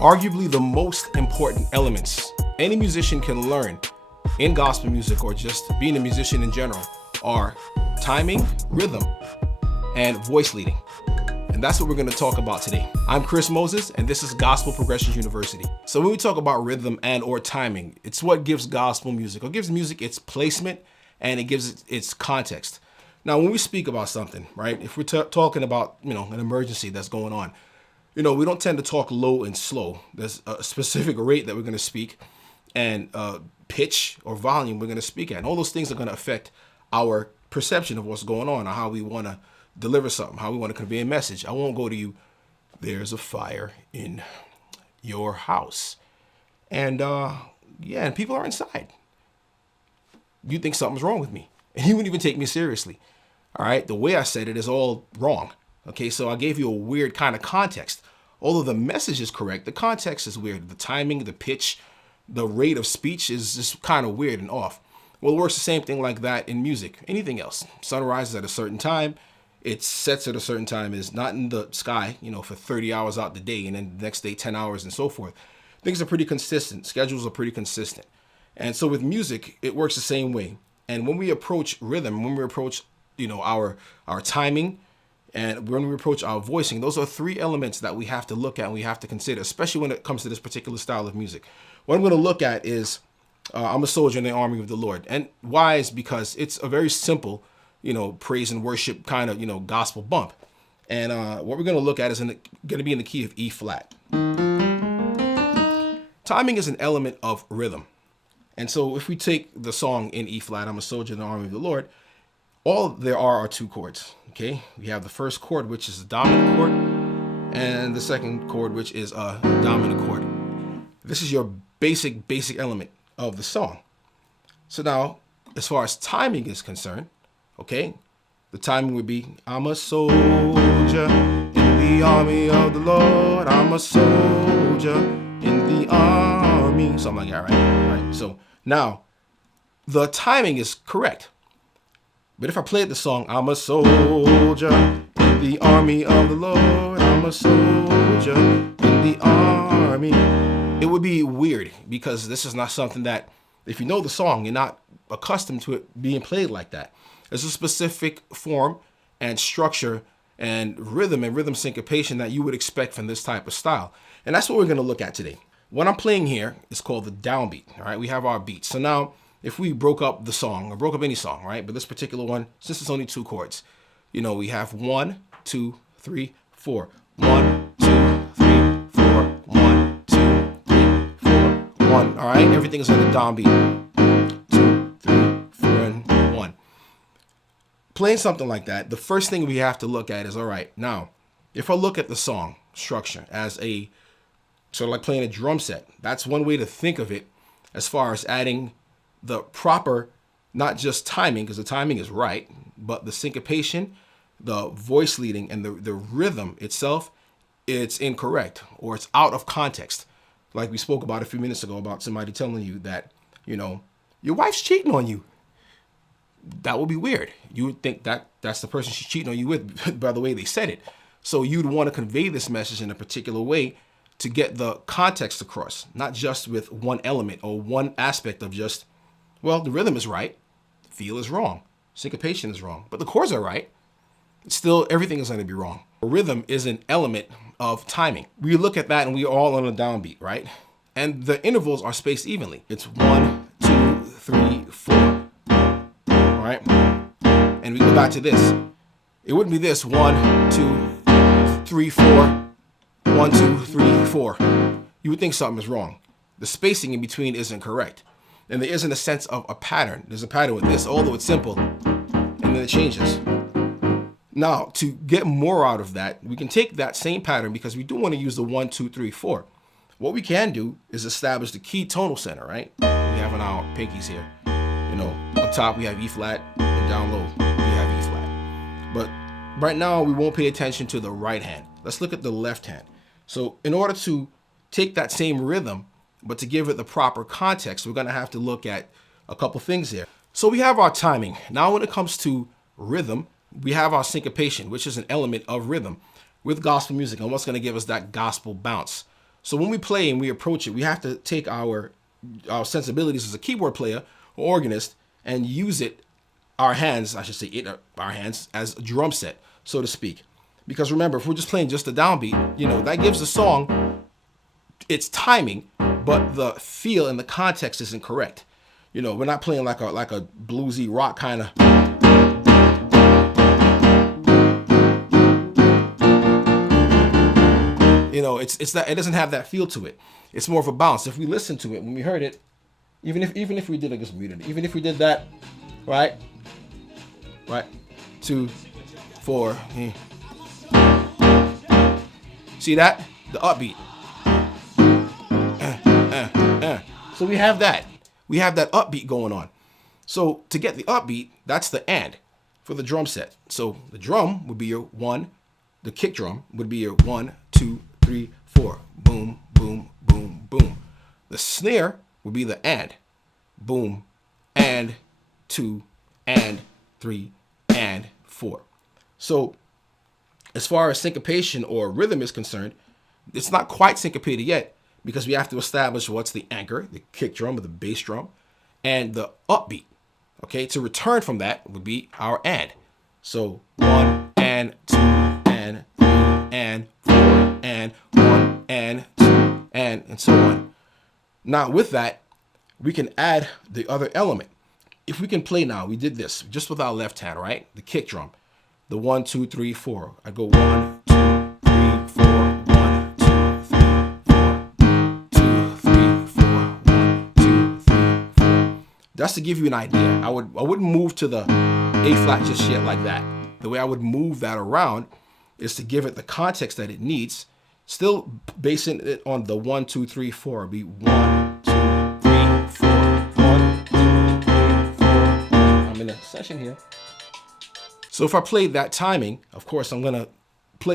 Arguably the most important elements any musician can learn in gospel music or just being a musician in general are timing, rhythm, and voice leading. And that's what we're going to talk about today. I'm Chris Moses, and this is Gospel Progressions University. So when we talk about rhythm and or timing, it's what gives gospel music, or gives music its placement, and it gives it its context. Now, when we speak about something, right, if we're talking about, an emergency that's going on, we don't tend to talk low and slow. There's a specific rate that we're going to speak, and pitch or volume we're going to speak at. And all those things are going to affect our perception of what's going on, or how we want to deliver something, how we want to convey a message. I won't go to you, there's a fire in your house. And and people are inside. You think something's wrong with me, and you wouldn't even take me seriously. All right, the way I said it is all wrong. Okay, so I gave you a weird kind of context. Although the message is correct, the context is weird. The timing, the pitch, the rate of speech is just kind of weird and off. Well, it works the same thing like that in music. Anything else. Sun rises at a certain time. It sets at a certain time, is not in the sky, for 30 hours out the day, and then the next day 10 hours and so forth. Things are pretty consistent. Schedules are pretty consistent. And so with music, it works the same way. And when we approach rhythm, when we approach, our timing, and when we approach our voicing, those are three elements that we have to look at and we have to consider, especially when it comes to this particular style of music. What I'm going to look at is I'm a soldier in the army of the Lord. And why is because it's a very simple praise and worship kind of, gospel bump. And what we're going to look at is going to be in the key of E flat. Timing is an element of rhythm. And so if we take the song in E flat, I'm a soldier in the army of the Lord, all there are two chords. Okay, we have the first chord, which is a dominant chord, and the second chord, which is a dominant chord. This is your basic element of the song. So now, as far as timing is concerned, okay, the timing would be, I'm a soldier in the army of the Lord. I'm a soldier in the army. Something like that, right? So now, the timing is correct. But if I played the song, I'm a soldier in the army of the Lord. I'm a soldier in the army. It would be weird because this is not something that, if you know the song, you're not accustomed to it being played like that. There's a specific form and structure and rhythm syncopation that you would expect from this type of style. And that's what we're going to look at today. What I'm playing here is called the downbeat. All right, we have our beats. So now, if we broke up the song, or broke up any song, right? But this particular one, since it's only two chords, we have 1, 2, 3, 4. 1, 2, 3, 4. 1, 2, 3, 4. 1. All right, everything is on the downbeat. 2, 3, 4, and 1. Playing something like that, the first thing we have to look at is, all right, now, if I look at the song structure as a sort of like playing a drum set, that's one way to think of it as far as adding the proper, not just timing, because the timing is right, but the syncopation, the voice leading, and the rhythm itself, it's incorrect, or it's out of context. Like we spoke about a few minutes ago about somebody telling you that, your wife's cheating on you. That would be weird. You would think that that's the person she's cheating on you with by the way they said it. So you'd want to convey this message in a particular way to get the context across, not just with one element or one aspect of just, well, the rhythm is right, feel is wrong, syncopation is wrong, but the chords are right. Still, everything is going to be wrong. Rhythm is an element of timing. We look at that and we're all on a downbeat, right? And the intervals are spaced evenly. It's 1, 2, 3, 4. All right? And we go back to this. It wouldn't be this 1, 2, 3, 4. 1, 2, 3, 4. You would think something is wrong. The spacing in between isn't correct. And there isn't a sense of a pattern. There's a pattern with this, although it's simple, and then it changes. Now, to get more out of that, we can take that same pattern because we do want to use the 1, 2, 3, 4. What we can do is establish the key tonal center, right? We have on our pinkies here. Up top we have E flat, and down low we have E flat. But right now we won't pay attention to the right hand. Let's look at the left hand. So in order to take that same rhythm, but to give it the proper context, we're going to have to look at a couple things here. So we have our timing. Now when it comes to rhythm, we have our syncopation, which is an element of rhythm with gospel music and what's going to give us that gospel bounce. So when we play and we approach it, we have to take our sensibilities as a keyboard player or organist and use it, our hands, I should say, our hands as a drum set, so to speak. Because remember, if we're just playing just the downbeat, that gives the song its timing, but the feel and the context isn't correct. We're not playing like a bluesy rock kind of. It's that it doesn't have that feel to it. It's more of a bounce. If we listen to it when we heard it, even if we did, I guess muted it. Even if we did that, right, 2, 4. See that? The upbeat. So we have that. We have that upbeat going on. So to get the upbeat, that's the and for the drum set. So the drum would be your 1. The kick drum would be your 1, 2, 3, 4. Boom, boom, boom, boom. The snare would be the and. Boom, and 2, and 3, and 4. So as far as syncopation or rhythm is concerned, it's not quite syncopated yet because we have to establish what's the anchor, the kick drum or the bass drum, and the upbeat. Okay, to return from that would be our and. So 1 and 2 and 3 and 4 and 1 and 2 and so on. Now with that, we can add the other element. If we can play now, we did this just with our left hand, right? The kick drum, the 1, 2, 3, 4. I go 1, 2, 3, 4, 1, 2, 3, 4, 2, 3, 4, 1, 2, 3, 4. That's to give you an idea. I wouldn't move to the A flat just yet like that. The way I would move that around is to give it the context that it needs, still basing it on the 1, 2, 3, 4. It'd be 1, 2, 3, 4, 1, 2, 3, 4. I'm in a session here. So if I played that timing, of course, I'm gonna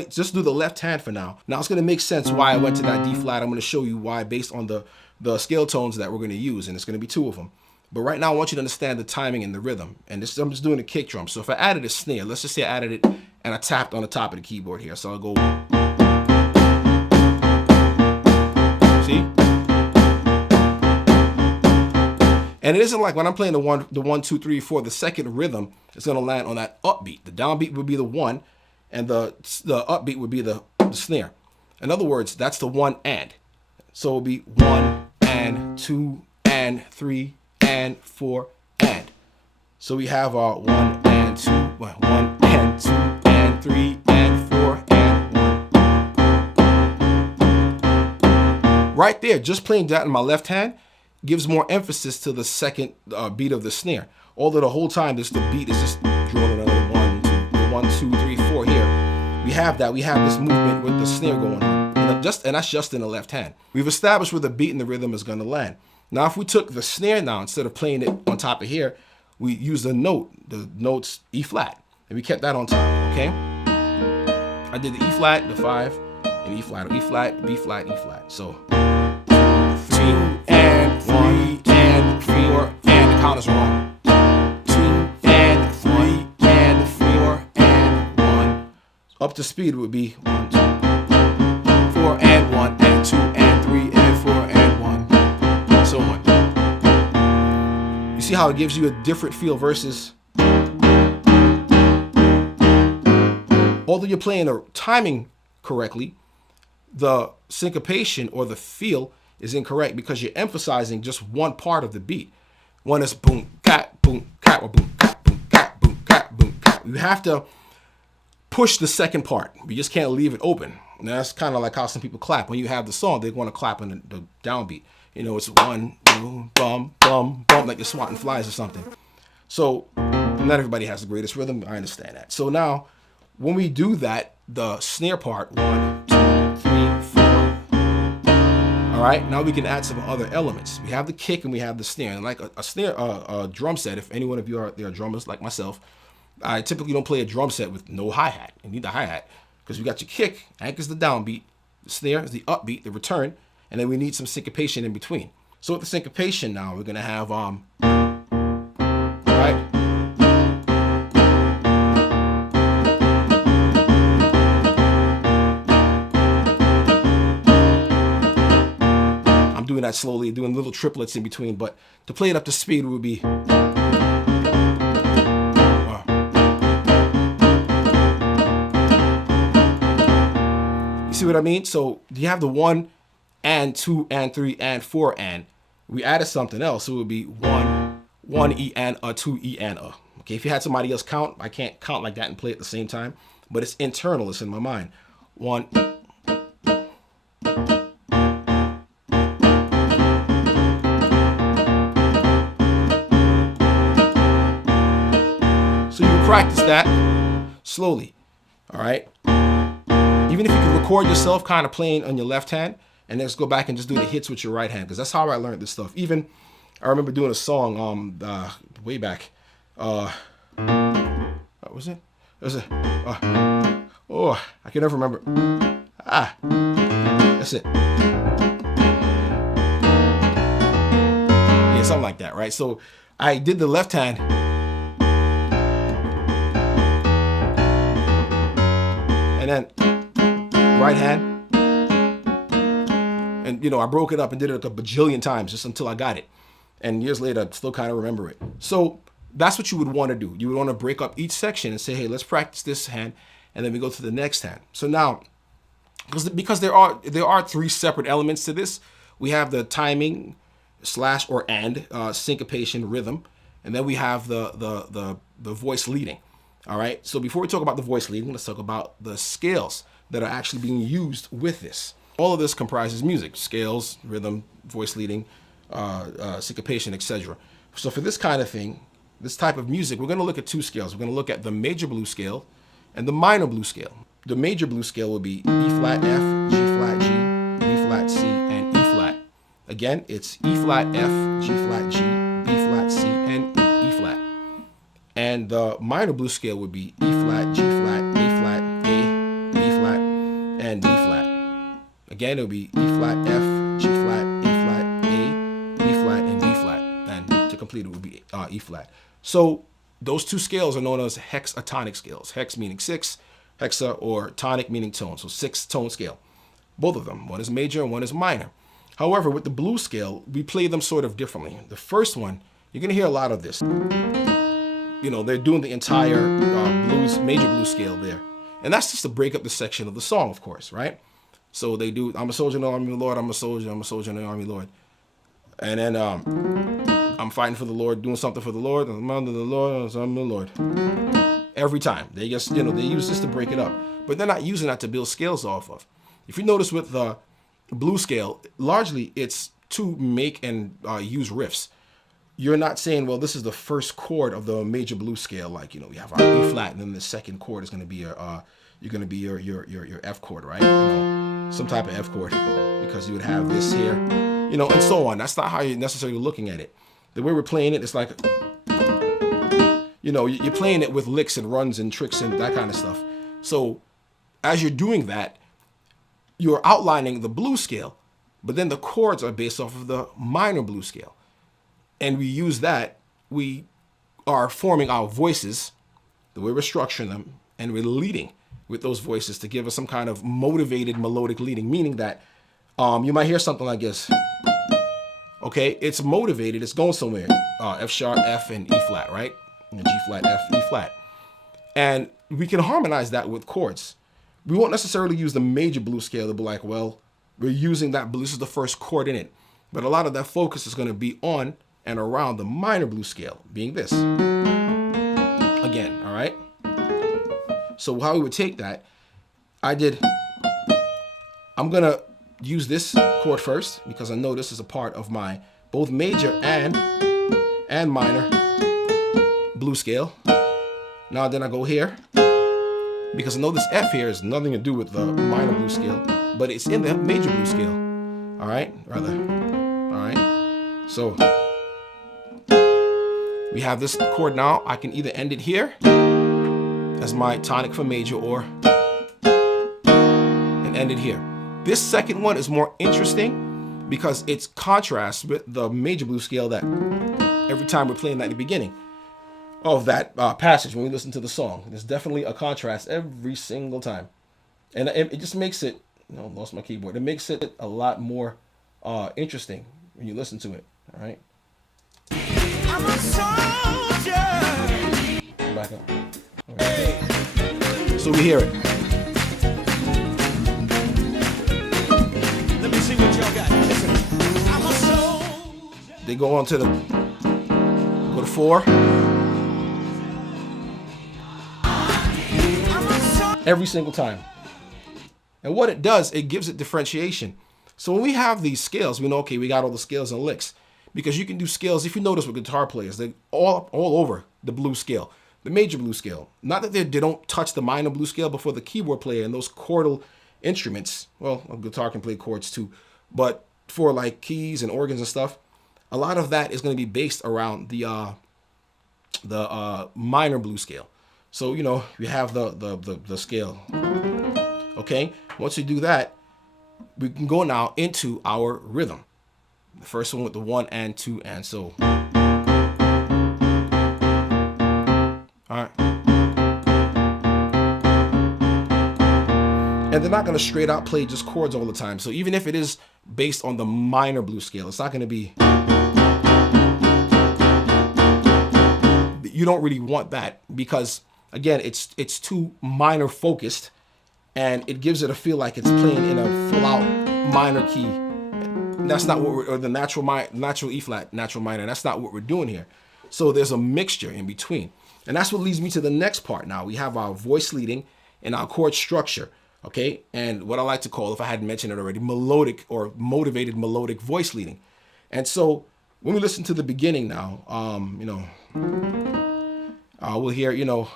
just do the left hand for now. Now it's gonna make sense why I went to that D flat. I'm gonna show you why based on the scale tones that we're gonna use, and it's gonna be 2 of them. But right now I want you to understand the timing and the rhythm. And I'm just doing a kick drum. So if I added a snare, let's just say I added it and I tapped on the top of the keyboard here. So I'll go. See? And it isn't like when I'm playing the 1, 2, 3, 4, the second rhythm is gonna land on that upbeat. The downbeat would be the 1, and the upbeat would be the snare. In other words, that's the 1 and. So it'll be 1 and 2 and 3 and 4 and. So we have our 1 and 2, 1 and 2 and 3 and 4 and 1. Right there, just playing that in my left hand gives more emphasis to the second beat of the snare. Although the whole time the beat is just drilling another 1, 2, 3, 4 here. We have that. We have this movement with the snare going on, and that's just in the left hand. We've established where the beat and the rhythm is going to land. Now, if we took the snare now, instead of playing it on top of here, we use the notes E flat, and we kept that on top. Okay. I did the E flat, the 5, and E flat, B flat, E flat. So 2 and 3 and 4, and the count is wrong. 2 and 3 and 4 and 1. Up to speed would be 1, 2, 4 and 1 and 2 and 3 and 4 and 1, so on. You see how it gives you a different feel versus. Although you're playing the timing correctly, the syncopation or the feel is incorrect because you're emphasizing just one part of the beat. One is boom, cat, or boom, cat, boom, cat, boom, cat, boom, cat. You have to push the second part. You just can't leave it open. And that's kind of like how some people clap. When you have the song, they want to clap in the downbeat. It's 1, 2, bum, bum, bum, like you're swatting flies or something. So not everybody has the greatest rhythm. I understand that. So now, when we do that, the snare part, 1, 2, 3, 4. All right, now we can add some other elements. We have the kick and we have the snare. And like a snare, a drum set, if any one of you are drummers like myself, I typically don't play a drum set with no hi-hat. You need the hi-hat because we got your kick, anchors the downbeat, the snare is the upbeat, the return, and then we need some syncopation in between. So with the syncopation now, we're gonna have right. doing that slowly, doing little triplets in between. But to play it up to speed would be. You see what I mean? So you have the 1 and 2 and 3 and 4 and. We added something else, so it would be 1 E and a, 2 E and a. Okay, if you had somebody else count, I can't count like that and play at the same time, but it's internal, it's in my mind. 1. So you practice that slowly, all right? Even if you can record yourself kind of playing on your left hand, and then just go back and just do the hits with your right hand, because that's how I learned this stuff. Even I remember doing a song way back. What was it? It was I can never remember. That's it. Yeah, something like that, right? So I did the left hand. And then right hand. And, I broke it up and did it a bajillion times just until I got it. And years later, I still kind of remember it. So that's what you would want to do. You would want to break up each section and say, hey, let's practice this hand. And then we go to the next hand. So now, because there are 3 separate elements to this, we have the timing / or and syncopation rhythm. And then we have the voice leading. All right. So before we talk about the voice leading, let's talk about the scales that are actually being used with this. All of this comprises music, scales, rhythm, voice leading, syncopation, etc. So for this kind of thing, this type of music, we're going to look at 2 scales. We're going to look at the major blues scale and the minor blues scale. The major blues scale will be E flat F, G flat G, B flat C, and E flat. Again, it's E flat F, G flat G, B flat C, and E flat. And the minor blues scale would be E flat, G flat, A flat, A, B flat, and D flat. Again, it would be E flat, F, G flat, A flat, A, B flat, and D flat. And to complete it would be E flat. So those 2 scales are known as hexatonic scales. Hex meaning 6, hexa or tonic meaning tone. So 6-tone scale. Both of them. One is major and one is minor. However, with the blues scale, we play them sort of differently. The first one, you're going to hear a lot of this. They're doing the entire major blues scale there. And that's just to break up the section of the song, of course, right? So they do, I'm a soldier in the army of the Lord, I'm a soldier in the army of the Lord. And then I'm fighting for the Lord, doing something for the Lord, I'm under the Lord, I'm the Lord. Every time. They just, they use this to break it up. But they're not using that to build scales off of. If you notice with the blues scale, largely it's to make and use riffs. You're not saying, well, this is the first chord of the major blues scale, like, we have our E flat, and then the second chord is going to be your F chord, right? Some type of F chord, because you would have this here, and so on. That's not how you're necessarily looking at it. The way we're playing it, it's like, you're playing it with licks and runs and tricks and that kind of stuff. So as you're doing that, you're outlining the blues scale, but then the chords are based off of the minor blues scale. And we use that, we are forming our voices, the way we're structuring them, and we're leading with those voices to give us some kind of motivated melodic leading, meaning that you might hear something like this. Okay, it's motivated, it's going somewhere. F sharp, F, and E flat, right? And G flat, F, E flat. And we can harmonize that with chords. We won't necessarily use the major blues scale to be like, well, we're using that blues, this is the first chord in it. But a lot of that focus is going to be on and around the minor blues scale, being this. Again, all right? So how we would take that, I'm going to use this chord first because I know this is a part of my both major and minor blues scale. Now then I go here because I know this F here has nothing to do with the minor blues scale, but it's in the major blues scale. All right? All right? So we have this chord now. I can either end it here as my tonic for major or and end it here. This second one is more interesting because it's contrast with the major blues scale that every time we're playing that at the beginning of that passage when we listen to the song. There's definitely a contrast every single time. And it just makes it, lost my keyboard. It makes it a lot more interesting when you listen to it. All right. I'm a soldier. Back up. Okay. So we hear it. Let me see what y'all got. Listen. I'm a soldier. They go on to the 4. Every single time. And what it does, it gives it differentiation. So when we have these scales, we know, okay, we got all the scales and licks. Because you can do scales, if you notice with guitar players, they're all over the blues scale, the major blues scale. Not that they don't touch the minor blues scale, but for the keyboard player and those chordal instruments, well, a guitar can play chords too, but for like keys and organs and stuff, a lot of that is going to be based around the minor blues scale. So, you know, you have the scale. Okay, once you do that, we can go now into our rhythm. The first one with the 1 and 2 and so. All right. And they're not going to straight out play just chords all the time. So even if it is based on the minor blues scale, it's not going to be. You don't really want that because, again, it's too minor focused, and it gives it a feel like it's playing in a full out minor key. That's not what we're, or the natural E flat, natural minor. That's not what we're doing here. So there's a mixture in between. And that's what leads me to the next part. Now we have our voice leading and our chord structure. Okay. And what I like to call, if I hadn't mentioned it already, melodic or motivated melodic voice leading. And so when we listen to the beginning now, you know, we'll hear, you know,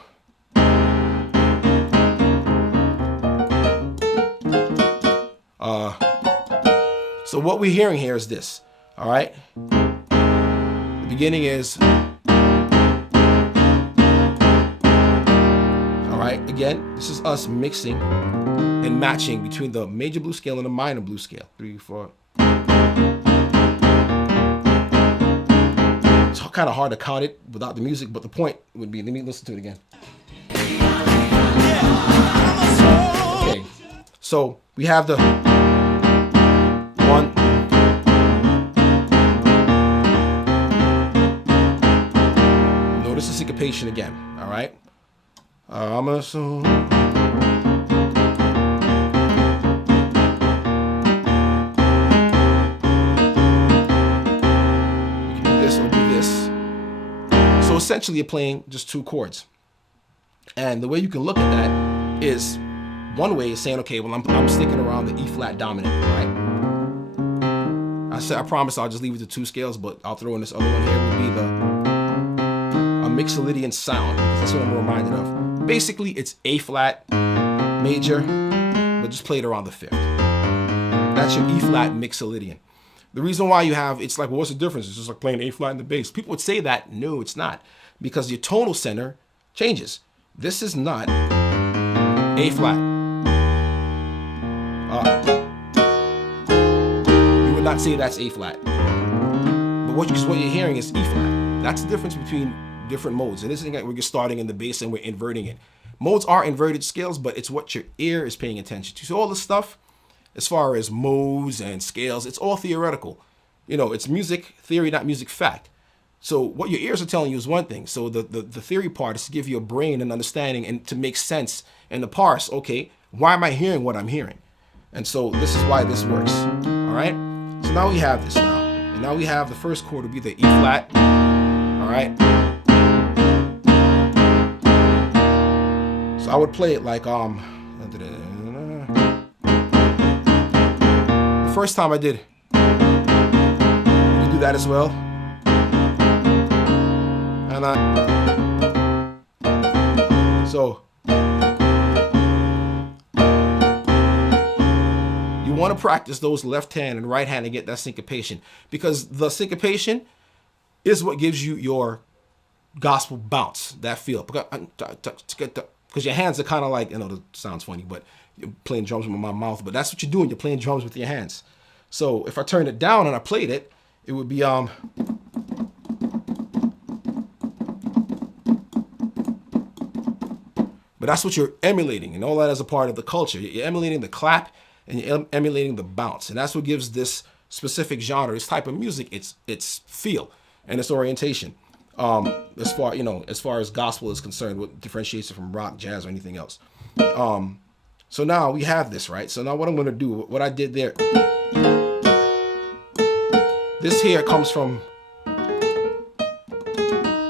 so what we're hearing here is this, all right? The beginning is, all right, again, this is us mixing and matching between the major blues scale and the minor blues scale. 3, 4. It's kind of hard to count it without the music, but the point would be, let me listen to it again. Okay, so we have the 1. Notice the syncopation again, all right? I'm a soul. You can do this or do this. So essentially you're playing just 2 chords. And the way you can look at that is, one way is saying, okay, well, I'm sticking around the E flat dominant, right? I promise I'll just leave it to 2 scales, but I'll throw in this other one here would be a Mixolydian sound, because that's what I'm reminded of. Basically, it's A flat major, but just played around the 5th. That's your E flat Mixolydian. The reason why you have, it's like, well, what's the difference? It's just like playing A flat in the bass. People would say that. No, it's not, because your tonal center changes. This is not A flat. You would not say that's A flat. But what you're hearing is E flat. That's the difference between different modes. And this isn't like we're just starting in the bass and we're inverting it. Modes are inverted scales, but it's what your ear is paying attention to. So all this stuff, as far as modes and scales, it's all theoretical. You know, it's music theory, not music fact. So what your ears are telling you is one thing. So the theory part is to give you a brain and understanding and to make sense and to parse, okay, why am I hearing what I'm hearing? And so this is why this works, all right? So now we have this now. And now we have the first chord will be the E flat, all right? So I would play it like, the first time I did, you do that as well. And so you want to practice those left hand and right hand and get that syncopation, because the syncopation is what gives you your gospel bounce, that feel. Because your hands are kind of like, you know, it sounds funny, but you're playing drums with my mouth, but that's what you're doing. You're playing drums with your hands. So if I turned it down and I played it, it would be but that's what you're emulating, and all that as a part of the culture. You're emulating the clap and you're emulating the bounce, and that's what gives this specific genre, this type of music, its feel and its orientation. As far as gospel is concerned, what differentiates it from rock, jazz, or anything else. So now we have this, right? So now what I'm going to do, what I did there, this here comes from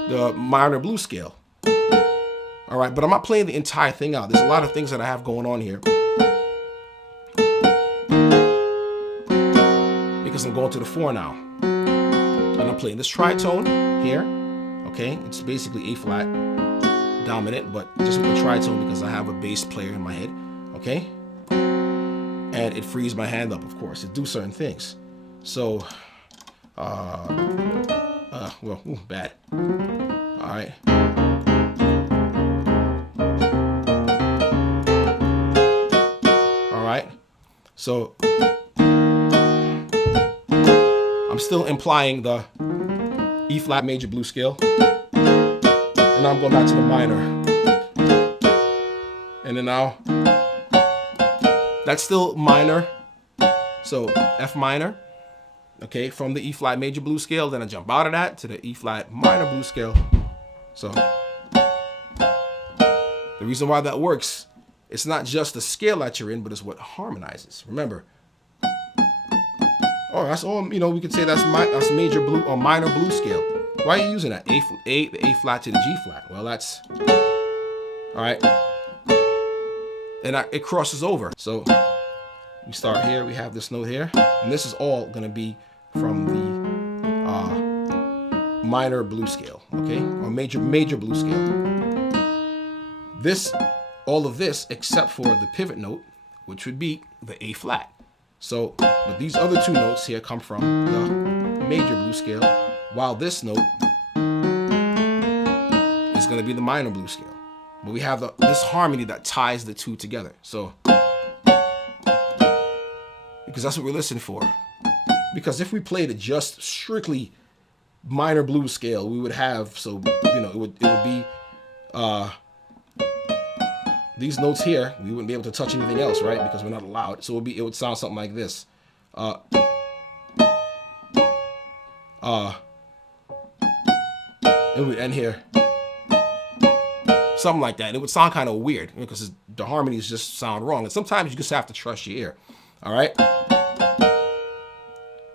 the minor blues scale. All right, but I'm not playing the entire thing out. There's a lot of things that I have going on here because I'm going to the 4 now. And I'm playing this tritone here. Okay, it's basically A flat dominant, but just with the tritone because I have a bass player in my head. Okay, and it frees my hand up, of course, to do certain things. So, bad. All right. All right. So, I'm still implying the E flat major blues scale, and now I'm going back to the minor, and then now that's still minor, so F minor, okay, from the E flat major blues scale. Then I jump out of that to the E flat minor blues scale. So the reason why that works, it's not just the scale that you're in, but it's what harmonizes. Remember, oh, that's all. We could say that's major blue or minor blues scale. Why are you using that? The A flat to the G flat. Well, that's all right. And it crosses over. So we start here. We have this note here, and this is all going to be from the minor blues scale, okay, or major blues scale. All of this, except for the pivot note, which would be the A flat. So, but these other 2 notes here come from the major blues scale, while this note is going to be the minor blues scale. But we have this harmony that ties the 2 together. So, because that's what we're listening for. Because if we played it just strictly minor blues scale, we would have, it would be these notes here. We wouldn't be able to touch anything else, right? Because we're not allowed. So it would sound something like this. It would end here. Something like that. And it would sound kind of weird because the harmonies just sound wrong. And sometimes you just have to trust your ear. All right.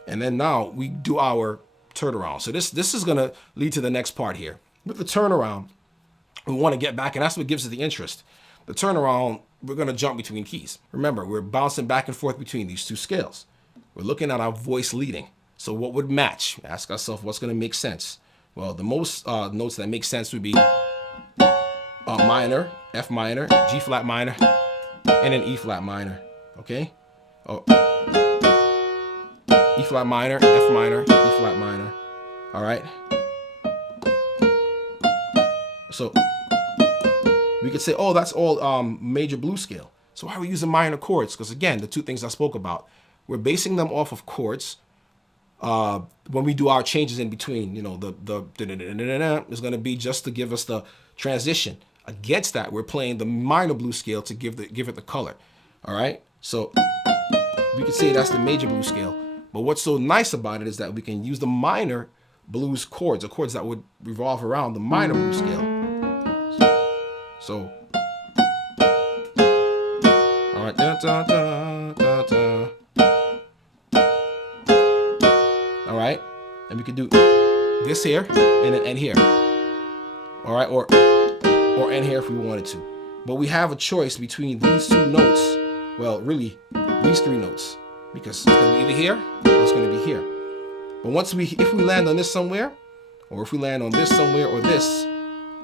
And then now we do our turnaround. So this is going to lead to the next part here. With the turnaround, we want to get back, and that's what gives it the interest. The turnaround, we're going to jump between keys. Remember, we're bouncing back and forth between these 2 scales. We're looking at our voice leading. So what would match? Ask ourselves what's going to make sense. Well, the most notes that make sense would be minor, F minor, G flat minor, and then E flat minor. Okay? E flat minor, F minor, E flat minor. All right? So we could say, oh, that's all major blues scale. So why are we using minor chords? Because again, the 2 things I spoke about, we're basing them off of chords. When we do our changes in between, the is going to be just to give us the transition. Against that, we're playing the minor blues scale to give it the color. All right? So we could say that's the major blues scale. But what's so nice about it is that we can use the minor blues chords, or chords that would revolve around the minor blues scale. So all right, all right, and we could do this here and then end here. All right, or end here if we wanted to. But we have a choice between these 2 notes. Well, really, these 3 notes, because it's going to be either here or it's going to be here. But if we land on this somewhere, or if we land on this somewhere or this,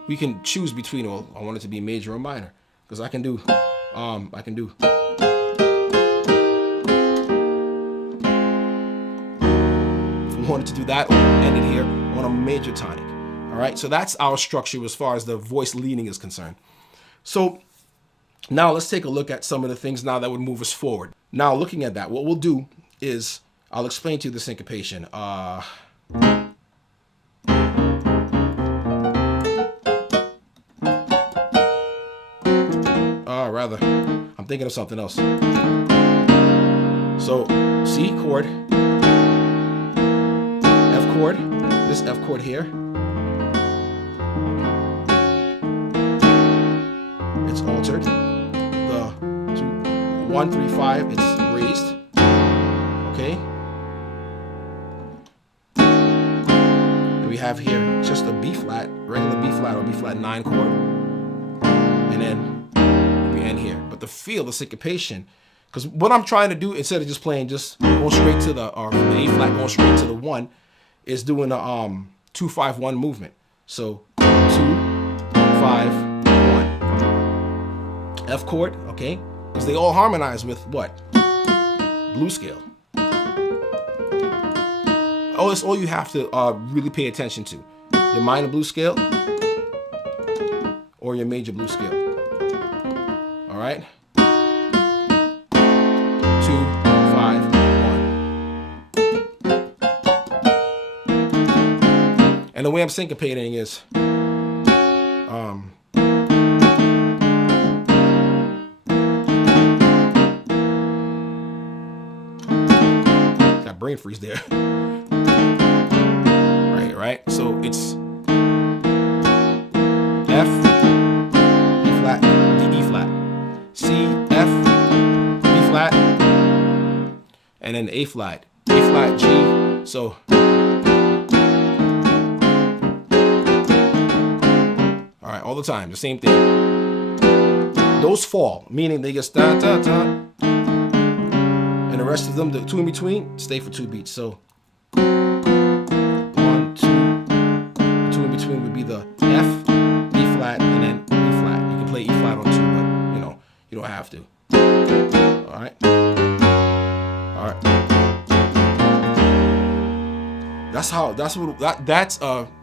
we can choose between, well, I want it to be major or minor, because I can do. If we wanted to do that, or end it here on a major tonic. All right, so that's our structure as far as the voice leading is concerned. So now let's take a look at some of the things now that would move us forward. Now, looking at that, what we'll do is I'll explain to you the syncopation. I'm thinking of something else. So C chord, chord, this F chord here, it's altered. The 2, 1, 3, 5, it's raised. Okay. And we have here just a B flat, regular B flat or B flat 9 chord, and then we end here. But the feel, the syncopation, because what I'm trying to do instead of just playing, just going straight to the, or from the A flat going straight to the 1, is doing a 2-5-1 movement. So 2, 5, 1. F chord, okay? Because they all harmonize with what? Blues scale. Oh, that's all you have to really pay attention to. Your minor blues scale or your major blues scale. All right? 2, 5, 1. And the way I'm syncopating is got brain freeze there. Right? So it's F, E flat, D, E flat, C, F, B flat, and then A flat, G. So all right, all the time, the same thing. Those fall, meaning they just da da da, and the rest of them, the 2 in between, stay for 2 beats. So 1, 2 in between would be the F, B flat, and then E flat. You can play E flat on 2, but you know, you don't have to. All right. All right.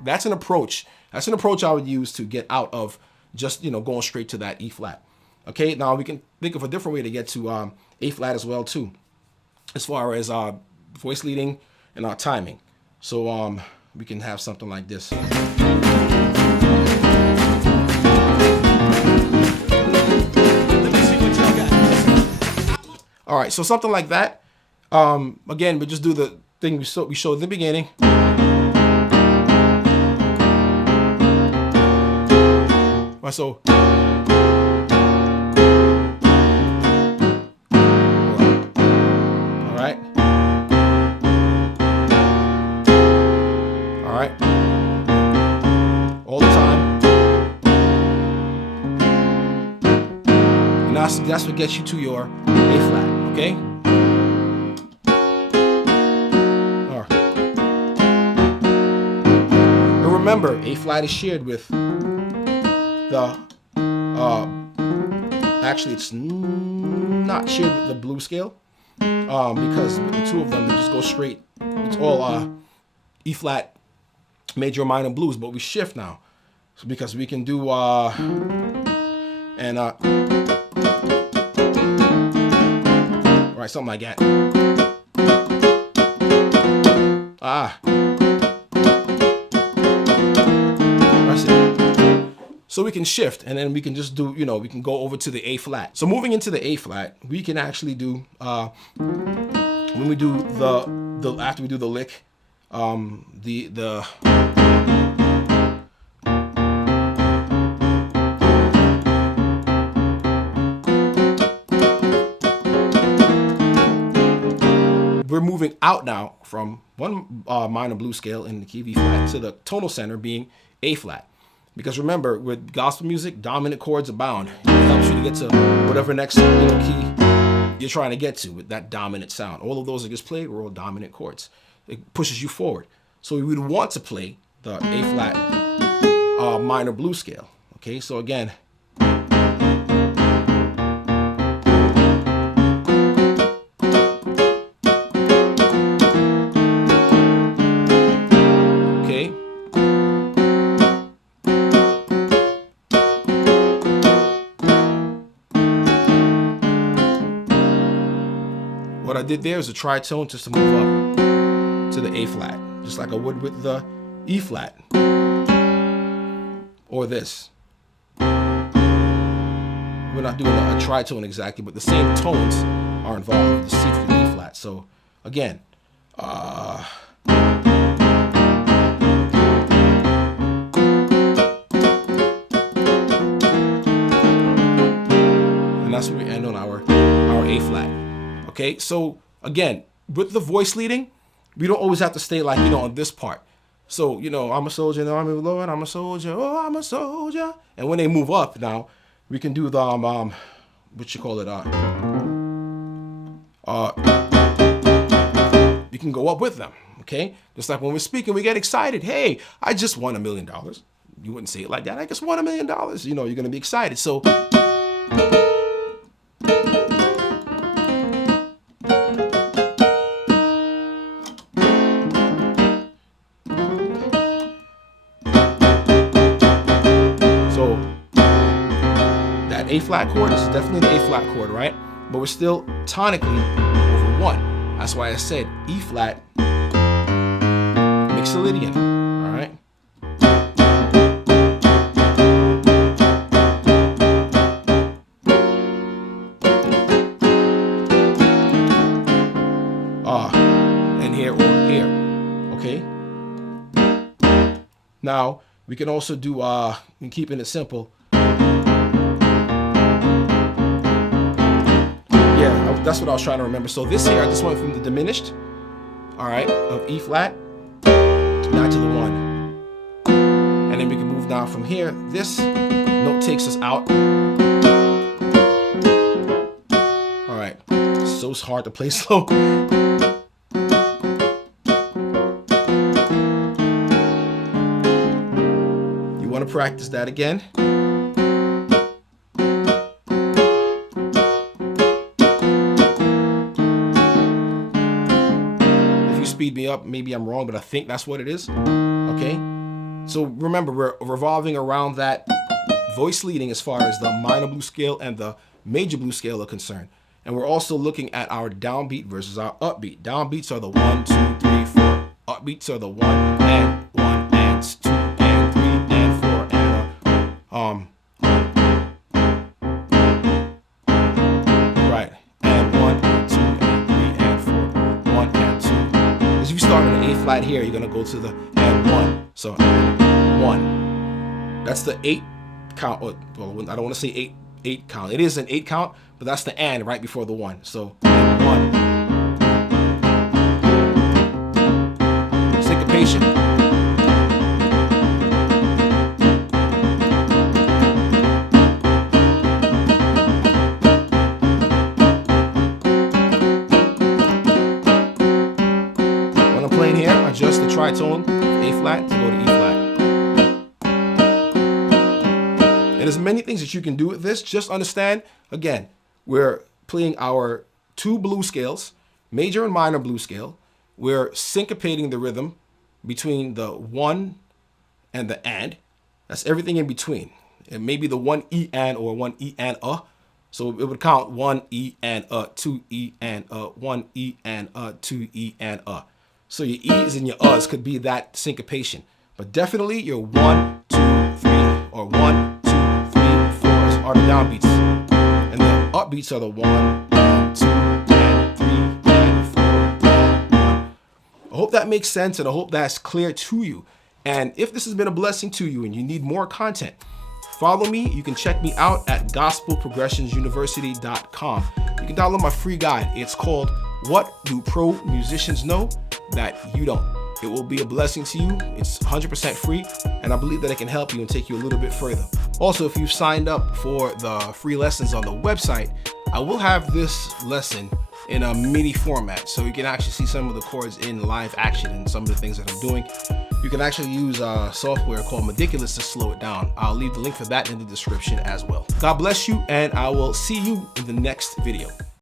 That's an approach. That's an approach I would use to get out of just, you know, going straight to that E flat. Okay. Now we can think of a different way to get to A flat as well too, as far as voice leading and timing. So we can have something like this. Let me see what y'all got. All right, so something like that. Again, we just do the thing we showed in the beginning. All right, so all right. All right. All the time. And that's what gets you to your A flat, okay? All right. And remember, A flat is shared with the actually it's not shared with the blues scale, because with the 2 of them they just go straight. It's all E flat, major, minor blues, but we shift now, so because we can do and right, something like that. That's it. So we can shift, and then we can just do, you know, we can go over to the A flat. So moving into the A flat, we can actually do when we do the after we do the lick, we're moving out now from one minor blues scale in the key B flat to the tonal center being A flat. Because remember, with gospel music, dominant chords abound. It helps you to get to whatever next key you're trying to get to with that dominant sound. All of those that just played were all dominant chords. It pushes you forward. So we would want to play the A flat minor blues scale. Okay, so again. What I did there is a tritone just to move up to the A flat, just like I would with the E flat or this. We're not doing a tritone exactly, but the same tones are involved, the C to the E flat. So again, Okay, so again, with the voice leading, we don't always have to stay like, you know, on this part. So, you know, I'm a soldier in the army of the Lord, I'm a soldier, oh, I'm a soldier. And when they move up now, we can do the, what you call it, you can go up with them, okay? Just like when we're speaking, we get excited. Hey, I just won $1 million. You wouldn't say it like that. I just won $1 million. You know, you're going to be excited. So, that A flat chord is definitely the A flat chord, right? But we're still tonically over 1. That's why I said E flat, Mixolydian, all right? And here or here, okay? Now, we can also do, in keeping it simple, yeah, that's what I was trying to remember. So this here, I just went from the diminished, all right, of E flat, now to the 1. And then we can move down from here. This note takes us out. All right, so it's hard to play slow. You want to practice that again. Speed me up, maybe I'm wrong, but I think that's what it is. Okay, so remember, we're revolving around that voice leading as far as the minor blues scale and the major blues scale are concerned, and we're also looking at our downbeat versus our upbeat. Downbeats are the 1, 2, 3, 4. Upbeats are the 1 and 2 and 3 and 4 and right, and 1 and 2 and 3 and 4, 1 and 2. If you start on an A flat here, you're gonna go to the and 1. So 1. That's the 8 count. Well, I don't want to say 8 count. It is an 8 count, but that's the and right before the 1. So and 1. Syncopation. Adjust the tritone A flat to go to E flat. And there's many things that you can do with this. Just understand, again, we're playing our 2 blues scales, major and minor blues scale. We're syncopating the rhythm between the 1 and the and. That's everything in between. It may be the 1 E and or 1 E and So it would count 1 E and 2 E and 1 E and 2 E and So your E's and your U's could be that syncopation. But definitely your 1, 2, 3, or 1, 2, 3, 4 are the downbeats. And the upbeats are the 1, and 2, and 3, and 4, and 1. I hope that makes sense, and I hope that's clear to you. And if this has been a blessing to you and you need more content, follow me. You can check me out at gospelprogressionsuniversity.com. You can download my free guide. It's called What Do Pro Musicians Know That You Don't? It will be a blessing to you. It's 100% free, and I believe that it can help you and take you a little bit further. Also, if you've signed up for the free lessons on the website, I will have this lesson in a MIDI format, so you can actually see some of the chords in live action and some of the things that I'm doing. You can actually use software called Meticulous to slow it down. I'll leave the link for that in the description as well. God bless you, and I will see you in the next video.